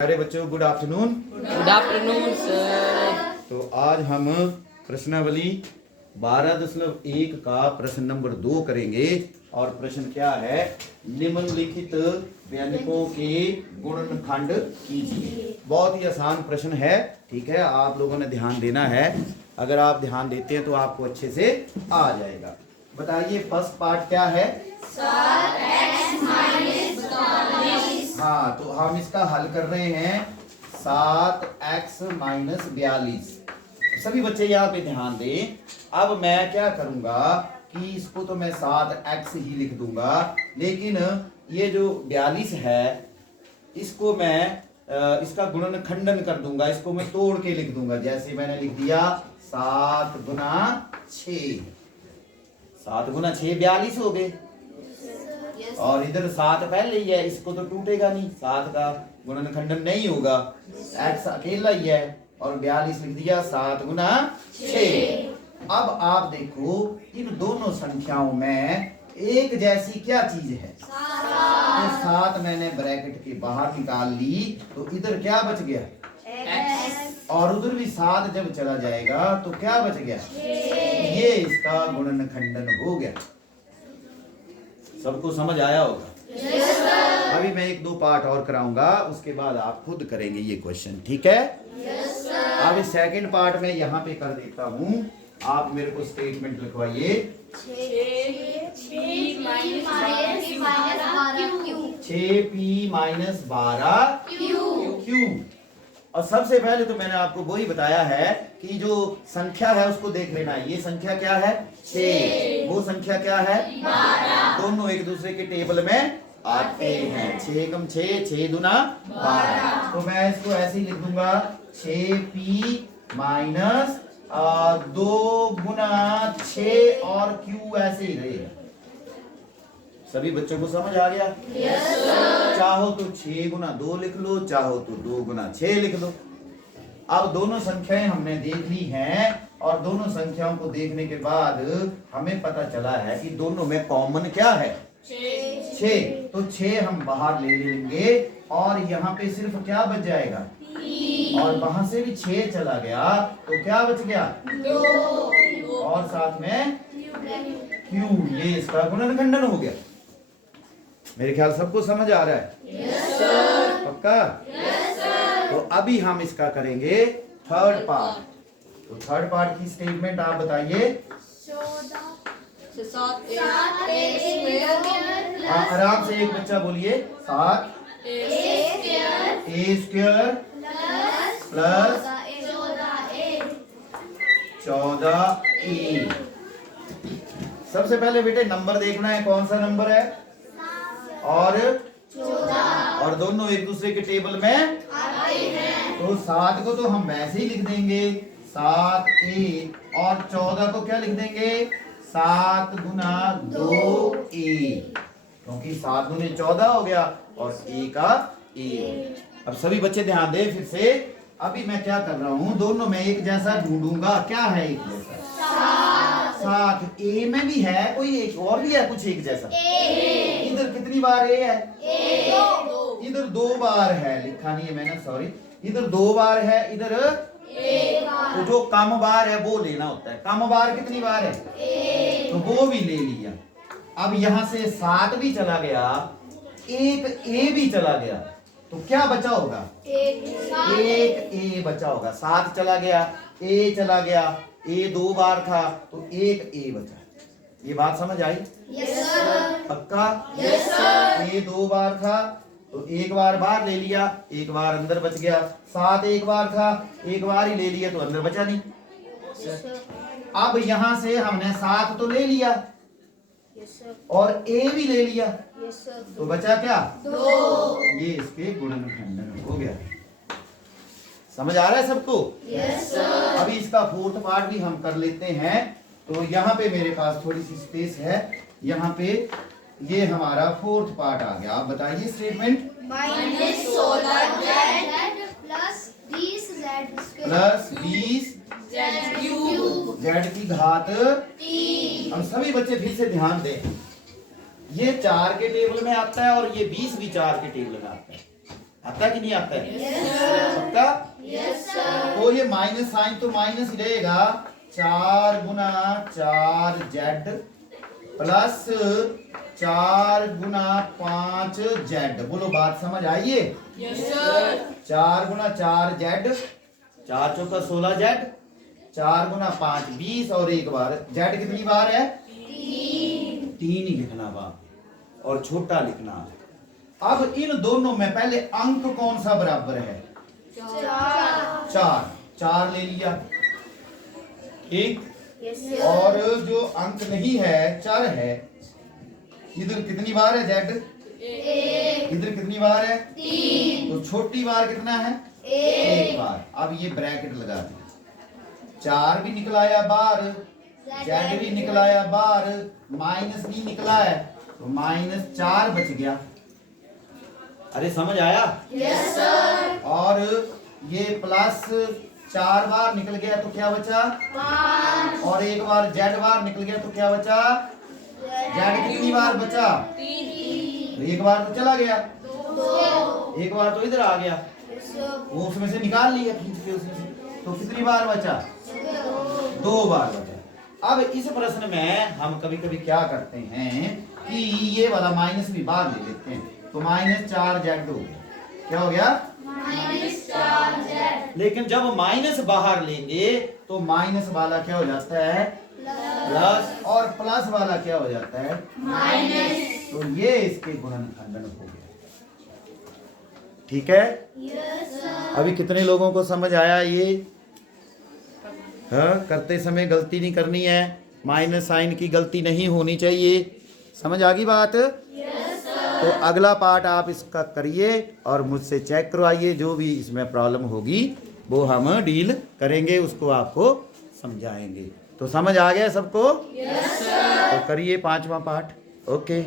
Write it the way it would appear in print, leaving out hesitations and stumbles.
अरे बच्चों good afternoon. Good afternoon sir. तो आज हम प्रश्नावली 12.1 का प्रश्न नंबर 2 करेंगे। और प्रश्न क्या है, निम्नलिखित व्यंजकों के गुणनखंड कीजिए। बहुत ही आसान प्रश्न है, ठीक है, आप लोगों ने ध्यान देना है। अगर आप ध्यान देते हैं तो आपको अच्छे से आ जाएगा। बताइए फर्स्ट पार्ट क्या है। हाँ, तो हम इसका हल कर रहे हैं 7x - 42। सभी बच्चे यहाँ पे ध्यान दें। अब मैं क्या करूंगा कि इसको तो मैं 7x ही लिख दूंगा, लेकिन ये जो 42 है इसको मैं इसका गुणन खंडन कर दूंगा, इसको मैं तोड़ के लिख दूंगा। जैसे मैंने लिख दिया 7 गुना 6, 7 गुना 6 42 हो गए। और इधर 7 पहले ही है, इसको तो टूटेगा नहीं, 7 का गुणनखंडन नहीं होगा, x अकेला ही है। और 42 लिख दिया 7 गुना 6। अब आप देखो इन दोनों संख्याओं में एक जैसी क्या चीज है, तो 7 मैंने ब्रैकेट के बाहर निकाल ली, तो इधर क्या बच गया x। और उधर भी 7 जब चला जाएगा तो क्या बच गया, ये इसका गुणनखंडन हो गया। सबको समझ आया होगा। yes, अभी मैं 1-2 पार्ट और कराऊंगा, उसके बाद आप खुद करेंगे ये क्वेश्चन, ठीक है। yes, अभी सेकंड पार्ट में यहाँ पे कर देता हूँ, आप मेरे को स्टेटमेंट लिखवाइए। 6p - 12 क्यों। और सबसे पहले तो मैंने आपको वही बताया है कि जो संख्या है उसको देख लेना है। ये संख्या क्या है 6, वो संख्या क्या है 12। दोनों एक दूसरे के टेबल में आते हैं। 6 कम 6, 6 दुना 12। तो मैं इसको ऐसे ही लिख दूंगा 6p - 2 गुना 6 और q ऐसे ही रहेगा। सभी बच्चों को समझ आ गया। yes, चाहो तो 6 गुना 2 लिख लो, चाहो तो 2 गुना 6 लिख लो। अब दोनों संख्याएं हमने देख ली हैं, और दोनों संख्याओं को देखने के बाद हमें पता चला है कि दोनों में कॉमन क्या है 6। तो 6 हम बाहर ले लेंगे और यहाँ पे सिर्फ क्या बच जाएगा 3। और वहां से भी 6 चला गया तो क्या बच गया 2। और साथ में q, ये इसका गुणनखंडन हो गया। मेरे ख्याल सबको समझ आ रहा है। yes, पक्का। yes, तो अभी हम इसका करेंगे थर्ड पार्ट। तो थर्ड पार्ट की स्टेटमेंट आप बताइए। 7a² आराम से एक बच्चा बोलिए। 7a² plus 14a। सबसे पहले बेटे नंबर देखना है, कौन सा नंबर है, और दोनों एक दूसरे के टेबल में आते हैं। तो 7 को तो हम वैसे ही लिख देंगे 7a, और 14 को क्या लिख देंगे 7 गुना 2a, क्योंकि 7 गुने 14 हो गया और a का a। अब सभी बच्चे ध्यान दें फिर से। अभी मैं क्या कर रहा हूँ, दोनों में एक जैसा ढूंढूंगा। क्या है एक जैसा 7। a में भी है कोई एक और भी है कुछ एक जैसा। इधर कितनी बार a है, इधर 2 बार है, लिखा नहीं है मैंने, सॉरी। इधर 2 बार है, इधर तो जो कम बार है वो लेना होता है। कम बार कितनी बार है, तो वो भी ले लिया। अब यहां से 7 भी चला गया, एक a भी चला गया, तो क्या बचा होगा एक a बचा होगा। 7 चला गया, a चला गया, a 2 बार था तो एक a बचा। ये बात समझ आई। yes, sir. पक्का। yes, sir. a 2 बार था तो एक बार बाहर ले लिया, एक बार अंदर बच गया। 7 एक बार था, एक बार ही ले लिया तो अंदर बचा नहीं। अब यहां से हमने 7 तो ले लिया और a भी ले लिया, तो बचा क्या 2। ये इसके गुणनखंडन हो गया। समझ आ रहा है सबको। yes, sir. अभी इसका फोर्थ पार्ट भी हम कर लेते हैं। तो यहाँ पे मेरे पास थोड़ी सी स्पेस है, यहाँ पे ये हमारा फोर्थ पार्ट आ गया। आप बताइए स्टेटमेंट। -16z प्लस 20 z की घात 3। हम सभी बच्चे फिर से ध्यान दें, ये 4 के टेबल में आता है और ये 20 भी 4 के टेबल में आता है। आता है कि नहीं आता है? पक्का? तो ये माइनस साइन तो माइनस ही रहेगा। 4 गुना 4 जेड प्लस 4 गुना 5 जेड। बोलो बात समझ आइए? 4 गुना 4 जेड, 4 चौका 16 जेड, 4 गुना 5 20 और एक बार जेड कितनी बार है? 3 ही लिखना बाप और छोटा लिखना। अब इन दोनों में पहले अंक कौन सा बराबर है? 4। 4 ले लिया, ठीक। और जो अंक नहीं है चर है, इधर कितनी बार है जेड? इधर कितनी बार है? 3। तो छोटी बार कितना है? 1 बार। अब ये ब्रैकेट लगा दिया, 4 भी निकलाया बार, जेड भी निकलाया बार, माइनस भी निकला है तो -4 बच गया। अरे समझ आया? और ये प्लस 4 बार निकल गया तो क्या बचा? 5। और एक बार जेड बार निकल गया तो क्या बचा? जेड कितनी बार बचा? 3। तो एक बार तो चला गया, 2। एक बार तो इधर आ गया, वो उसमें से निकाल लिया खींच के उसमें से, तो कितनी बार बचा? 2 बार बचा। अब इस प्रश्न में हम कभी कभी क्या करते हैं कि ये वाला माइनस भी बाहर ले लेते हैं, तो -4 जेड हो गया। क्या हो गया? -4 जेड। लेकिन जब माइनस बाहर लेंगे तो माइनस वाला क्या हो जाता है? प्लस, और प्लस वाला क्या हो जाता है? माइनस। तो ये इसके गुणनखंडन हो गया। ठीक है? अभी कितने लोगों को समझ आया ये? हाँ, करते समय गलती नहीं करनी है, माइनस साइन की गलती नहीं होनी चाहिए। समझ आ गई बात? तो अगला पार्ट आप इसका करिए और मुझसे चेक करवाइए, जो भी इसमें प्रॉब्लम होगी वो हम डील करेंगे, उसको आपको समझाएंगे। तो समझ आ गया सबको? तो करिए 5वां पार्ट। ओके।